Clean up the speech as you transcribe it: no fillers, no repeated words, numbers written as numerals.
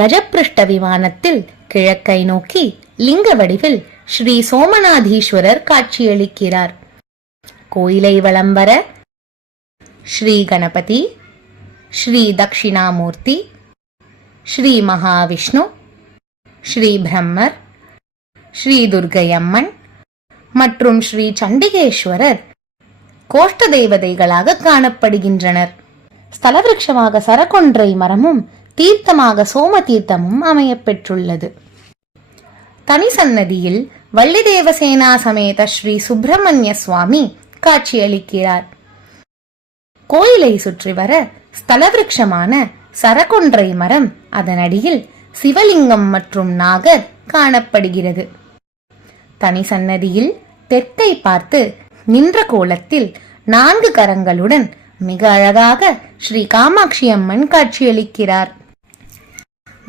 கஜப்பிருஷ்ட விமானத்தில் கிழக்கை நோக்கி லிங்க வடிவில் ஸ்ரீ சோமநாதீஸ்வரர் காட்சியளிக்கிறார். கோயிலை வலம் வர ஸ்ரீ கணபதி, ஸ்ரீ தட்சிணாமூர்த்தி, ஸ்ரீ மகாவிஷ்ணு, ஸ்ரீ பிரம்மர், ஸ்ரீ துர்க்கையம்மன் மற்றும் ஸ்ரீ சண்டிகேஸ்வரர் கோஷ்ட தேவதைகளாக காணப்படுகின்றனர். ஸ்தலவிருட்சமாக சரகொன்றை மரமும் தீர்த்தமாக சோம தீர்த்தமும் அமையப்பெற்றுள்ளது. தனி சன்னதியில் வள்ளி தேவசேனா சமேத ஸ்ரீ சுப்பிரமணிய சுவாமி காட்சியளிக்கிறார். கோயிலை சுற்றி வர ஸ்தலவிருட்சமான சரகொன்றை மரம், அதன் அடியில் சிவலிங்கம் மற்றும் நாகர் காணப்படுகிறது. தனி சன்னதியில் தெற்கை பார்த்து நின்ற கோலத்தில் 4 கரங்களுடன் மிக அழகாக ஸ்ரீ காமாட்சி அம்மன் காட்சியளிக்கிறார்.